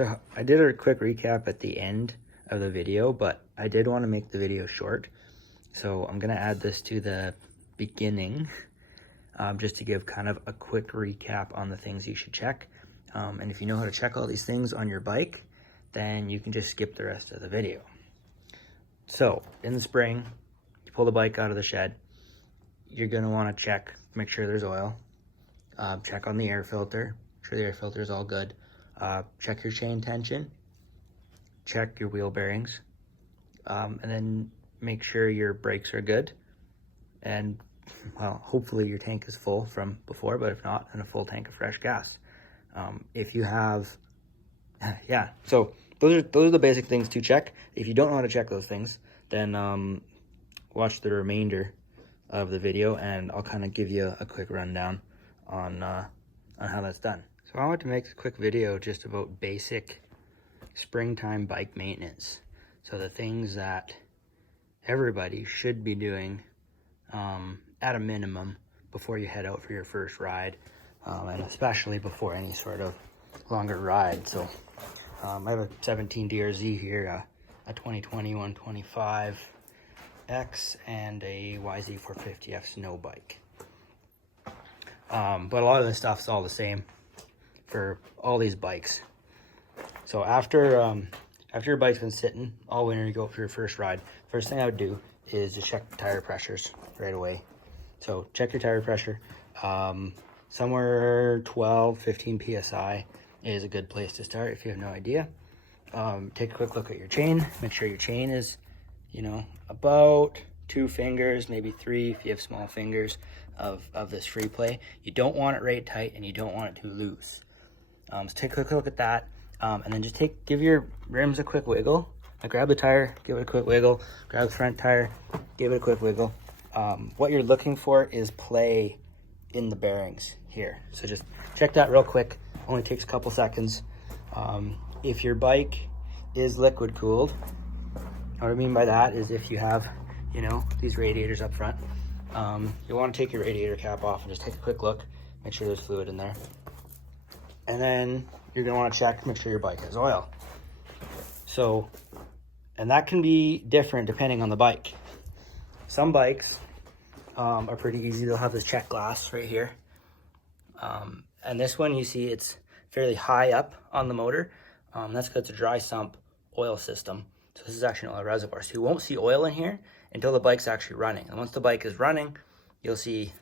So I did a quick recap at the end of the video, but I did want to make the video short. So I'm going to add this to the beginning, just to give kind of a quick recap on the things you should check. And if you know how to check all these things on your bike, then you can just skip the rest of the video. So in the spring, you pull the bike out of the shed, you're going to want to check, make sure there's oil, check on the air filter, make sure the air filter is all good, check your chain tension, check your wheel bearings, and then make sure your brakes are good. And well, hopefully your tank is full from before, but if not, then a full tank of fresh gas. If you have, yeah, so those are the basic things to check. If you don't know how to check those things, then watch the remainder of the video and I'll kind of give you a quick rundown on how that's done. So I wanted to make a quick video just about basic springtime bike maintenance. So the things that everybody should be doing at a minimum before you head out for your first ride, and especially before any sort of longer ride. So I have a 17 DRZ here, a 2020 125X, and a YZ450F snow bike. But a lot of this stuff's all the same for all these bikes. So after your bike's been sitting all winter, you go up for your first ride, first thing I would do is just check the tire pressures right away. So check your tire pressure. Somewhere 12, 15 PSI is a good place to start if you have no idea. Take a quick look at your chain. Make sure your chain is, about 2 fingers, maybe 3 if you have small fingers of this free play. You don't want it right tight and you don't want it too loose. So take a quick look at that. And then just give your rims a quick wiggle. Grab the tire, give it a quick wiggle. Grab the front tire, give it a quick wiggle. What you're looking for is play in the bearings here. So just check that real quick. Only takes a couple seconds. If your bike is liquid cooled, what I mean by that is if you have, these radiators up front, you'll want to take your radiator cap off and just take a quick look, make sure there's fluid in there. And then you're going to want to check, make sure your bike has oil. So, and that can be different depending on the bike. Some bikes are pretty easy. They'll have this check glass right here. And this one, you see it's fairly high up on the motor. That's because it's a dry sump oil system. So this is actually an oil reservoir. So you won't see oil in here until the bike's actually running. And once the bike is running, you'll see,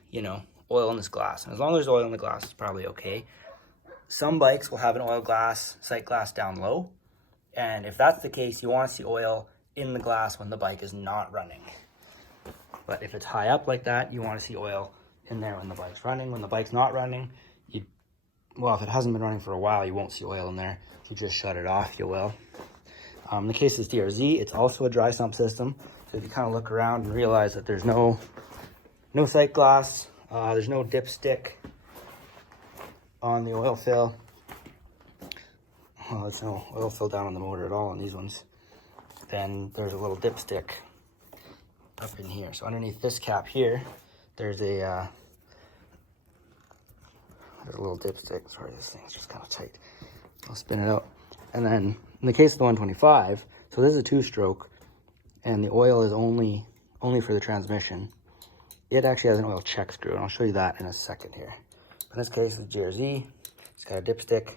oil in this glass. And as long as there's oil in the glass, it's probably okay. Some bikes will have an oil glass, sight glass down low. And if that's the case, you want to see oil in the glass when the bike is not running. But if it's high up like that, you want to see oil in there when the bike's running. When the bike's not running, if it hasn't been running for a while, you won't see oil in there. If you just shut it off, you will. In the case of this DRZ, it's also a dry sump system. So if you kind of look around and realize that there's no sight glass, there's no dipstick on the oil fill. Well, there's no oil fill down on the motor at all on these ones. Then there's a little dipstick up in here. So underneath this cap here, there's a little dipstick. Sorry, this thing's just kind of tight. I'll spin it out. And then in the case of the 125, so this is a 2-stroke, and the oil is only for the transmission. It actually has an oil check screw, and I'll show you that in a second here. In this case, it's GRZ. It's got a dipstick.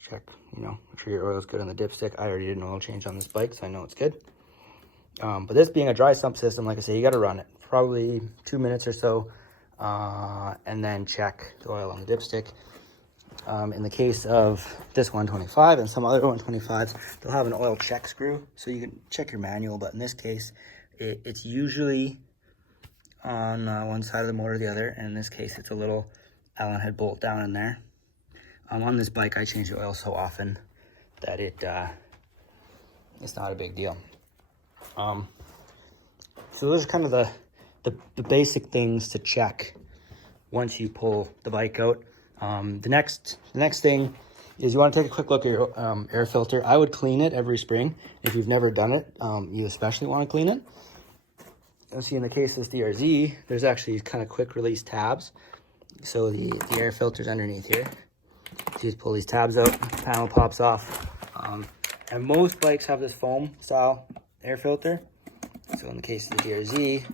Check, make sure your oil is good on the dipstick. I already did an oil change on this bike, so I know it's good. But this being a dry sump system, like I say, you got to run it probably 2 minutes or so, and then check the oil on the dipstick. In the case of this 125 and some other 125s, they'll have an oil check screw, so you can check your manual. But in this case, it's usually on one side of the motor or the other, and in this case, it's a little Allen head bolt down in there. On this bike, I change the oil so often that it's not a big deal. So those are kind of the basic things to check once you pull the bike out. The next thing is you want to take a quick look at your air filter. I would clean it every spring. If you've never done it, you especially want to clean it. You'll see in the case of this DRZ, there's actually kind of quick release tabs. So the air filter's underneath here. So you just pull these tabs out, the panel pops off, And most bikes have this foam style air filter. So in the case of the DRZ,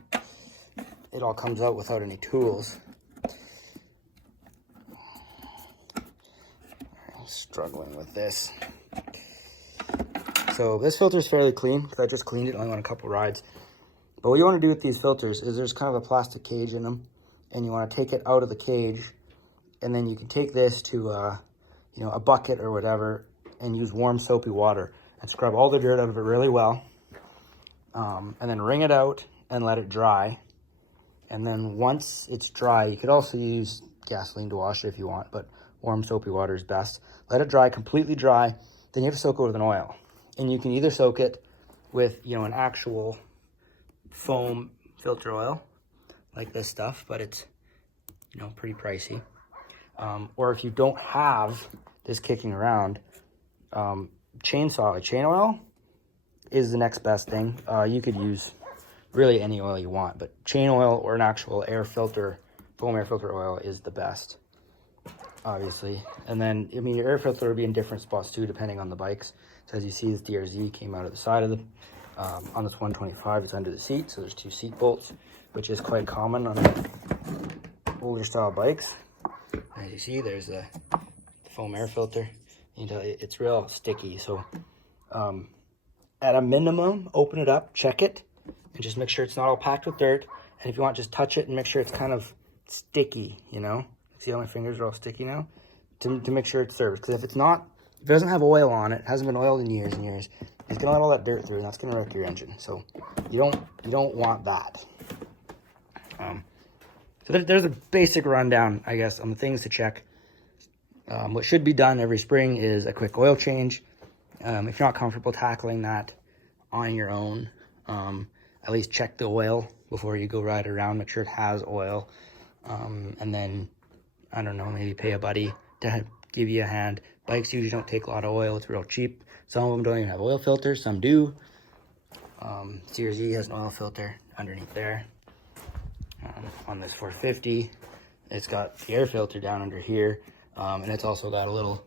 it all comes out without any tools. I'm struggling with this. So this filter is fairly clean because I just cleaned it only on a couple rides. But what you want to do with these filters is there's kind of a plastic cage in them, and you want to take it out of the cage, and then you can take this to you know, a bucket or whatever, and use warm soapy water and scrub all the dirt out of it really well, and then wring it out and let it dry. And then once it's dry, you could also use gasoline to wash it if you want, but warm soapy water is best. Let it dry, completely dry. Then you have to soak it with an oil, and you can either soak it with, you know, an actual foam filter oil like this stuff, but it's, you know, pretty pricey. Or if you don't have this kicking around, chain oil is the next best thing. You could use really any oil you want, but chain oil or an actual air filter, foam air filter oil is the best, obviously. And then, I mean, your air filter will be in different spots too, depending on the bikes. So as you see, this DRZ came out of the side of the, on this 125, it's under the seat. So there's 2 seat bolts, which is quite common on older style bikes. As you see, there's the foam air filter. You know, it's real sticky. So at a minimum, open it up, check it, and just make sure it's not all packed with dirt. And if you want, just touch it and make sure it's kind of sticky, you know? See how my fingers are all sticky now? To make sure it's serviced. Because if it's not, if it doesn't have oil on it, hasn't been oiled in years and years, it's gonna let all that dirt through, and that's gonna wreck your engine. So you don't want that. So there's a basic rundown, I guess, on the things to check. What should be done every spring is a quick oil change. If you're not comfortable tackling that on your own, at least check the oil before you go ride around. Make sure it has oil. And then, I don't know, maybe pay a buddy to give you a hand. Bikes usually don't take a lot of oil. It's real cheap. Some of them don't even have oil filters. Some do. CRZ has an oil filter underneath there. On this 450, it's got the air filter down under here. And it's also got a little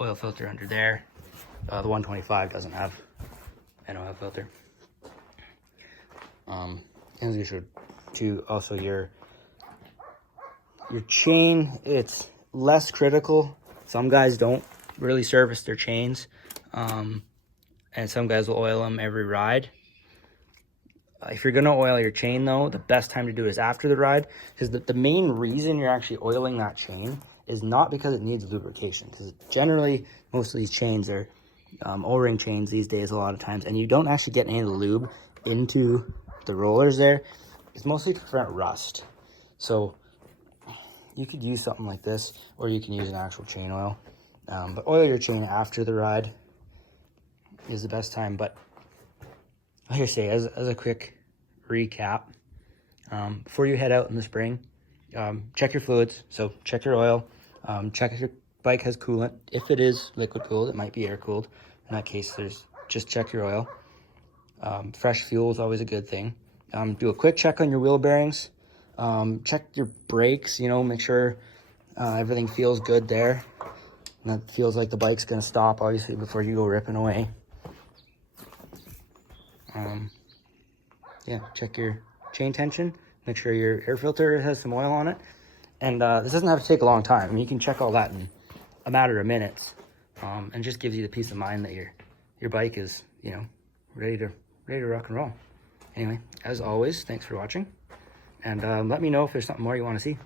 oil filter under there. The 125 doesn't have an oil filter. And as you should too, also your chain, it's less critical. Some guys don't really service their chains, and some guys will oil them every ride. If you're gonna oil your chain though, the best time to do it is after the ride, because the main reason you're actually oiling that chain is not because it needs lubrication, because generally most of these chains are O-ring chains these days a lot of times, and you don't actually get any of the lube into the rollers there. It's mostly to prevent rust. So you could use something like this, or you can use an actual chain oil. But oil your chain after the ride is the best time. But like I say, as a quick recap, before you head out in the spring, check your fluids. So check your oil, check if your bike has coolant. If it is liquid cooled, it might be air cooled. In that case, just check your oil. Fresh fuel is always a good thing. Do a quick check on your wheel bearings. Check your brakes, you know, make sure everything feels good there. And that feels like the bike's gonna stop, obviously, before you go ripping away. Yeah, check your chain tension. Make sure your air filter has some oil on it. And this doesn't have to take a long time. I mean, you can check all that in a matter of minutes. And just gives you the peace of mind that your bike is, you know, ready to rock and roll. Anyway, as always, thanks for watching. And let me know if there's something more you want to see.